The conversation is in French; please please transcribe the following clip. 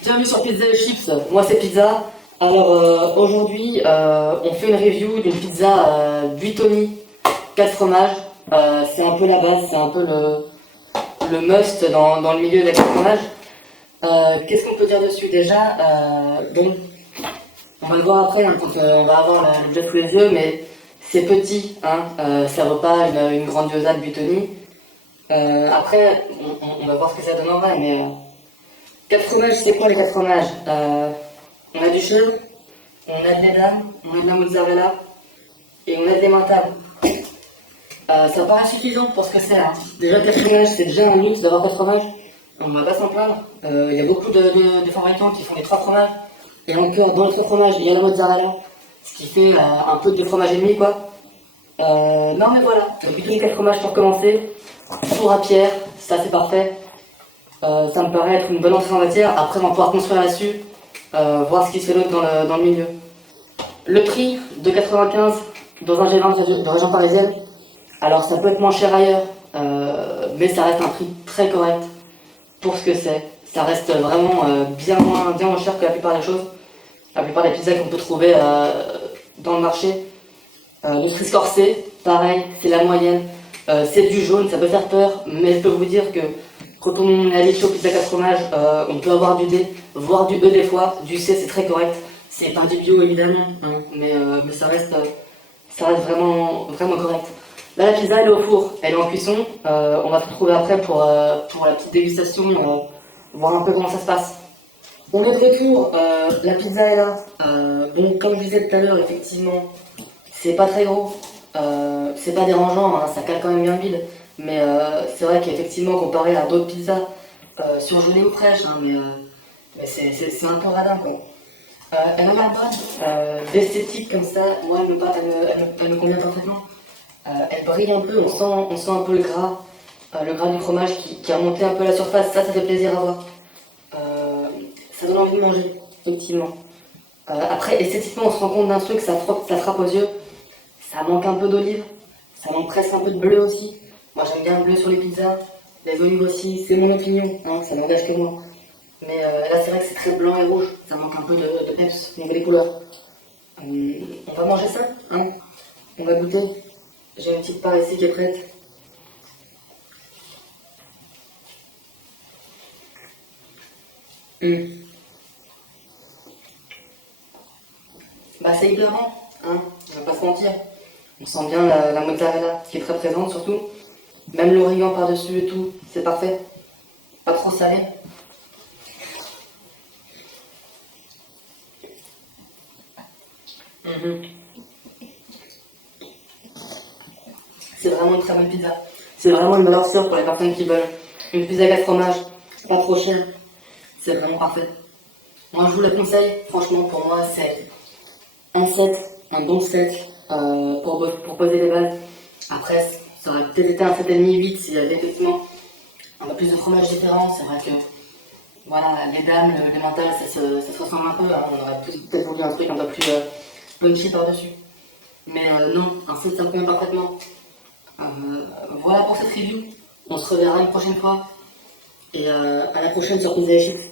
Bienvenue sur Pizza et Chips, moi c'est Pizza. Alors aujourd'hui on fait une review d'une pizza Buitoni 4 fromages. C'est un peu la base, c'est un peu le must dans le milieu des 4 fromages. Qu'est-ce qu'on peut dire dessus déjà bon, on va le voir après hein, quand on va avoir l'objet sous les yeux, mais c'est petit, hein, ça vaut pas une grandiosade Buitoni. Après on va voir ce que ça donne en vrai, mais 4 fromages, c'est quoi les 4 fromages On a du chèvre, on a de l'edam, on a de la mozzarella et on a des mentales. Ça paraît suffisant pour ce que c'est. Hein. Déjà 4 fromages, c'est déjà un luxe d'avoir 4 fromages. On ne va pas s'en plaindre. Il y a beaucoup de fabricants qui font les 3 fromages. Et encore, dans les 3 fromages, il y a la mozzarella. Ce qui fait un peu de fromage et demi, quoi. Non mais voilà, plutôt 4 fromages pour commencer. Four à pierre, ça c'est parfait. Ça me paraît être une bonne entrée en matière. Après, on va pouvoir construire là-dessus, voir ce qui se fait d'autre dans le milieu. Le prix de 95 dans un G20 de région parisienne. Alors, ça peut être moins cher ailleurs, mais ça reste un prix très correct pour ce que c'est. Ça reste vraiment bien moins cher que la plupart des choses. La plupart des pizzas qu'on peut trouver dans le marché. Le Swiss Corsé, pareil, c'est la moyenne. C'est du jaune, ça peut faire peur, mais je peux vous dire que quand on est allé chez Pizza 4 fromages, on peut avoir du D, voire du E des fois. Du C, c'est très correct. C'est pas du bio évidemment, hein, mais ça reste vraiment correct. Là, la pizza elle est au four, elle est en cuisson. On va se retrouver après pour la petite dégustation, voir un peu comment ça se passe. On est de retour, la pizza est là. Bon, comme je disais tout à l'heure, effectivement, c'est pas très gros, c'est pas dérangeant, hein, ça cale quand même bien vide. Mais c'est vrai qu'effectivement, comparé à d'autres pizzas surgelées ou fraîches, hein, mais c'est un peu radin quoi. Elle a pas d'esthétique comme ça, moi elle me convient parfaitement. Elle brille un peu, on sent un peu le gras du fromage qui a remonté un peu à la surface, ça fait plaisir à voir. Ça donne envie de manger, effectivement. Après, esthétiquement, on se rend compte d'un truc, ça frappe aux yeux. Ça manque un peu d'olive, ça manque presque un peu de bleu aussi. Moi j'aime bien le bleu sur les pizzas, les olives aussi, c'est mon opinion, hein, ça n'engage que moi. Mais là c'est vrai que c'est très blanc et rouge, ça manque un peu de peps au niveau des couleurs. On va manger ça, hein. On va goûter. J'ai une petite part ici qui est prête. Bah c'est hyper bon, hein, on va pas se mentir. On sent bien la mozzarella qui est très présente surtout. Même l'origan par-dessus et tout, c'est parfait. Pas trop salé. C'est vraiment une très bonne pizza. C'est vraiment une valeur sûre pour les personnes qui veulent une pizza 4 fromages, pas trop cher. C'est vraiment parfait. Moi je vous la conseille, franchement pour moi c'est un set, un bon set pour poser les bases. Après ça aurait peut-être été un 7,5, 8 s'il y avait effectivement un peu plus de fromages différents. C'est vrai que voilà, les dames, les mentales ça se ressemble un peu. Hein. On aurait peut-être voulu un truc un peu plus punchy par-dessus. Mais non, un set ça me convient parfaitement. Voilà pour cette review. On se reverra une prochaine fois. Et à la prochaine sur Pizza et Chips.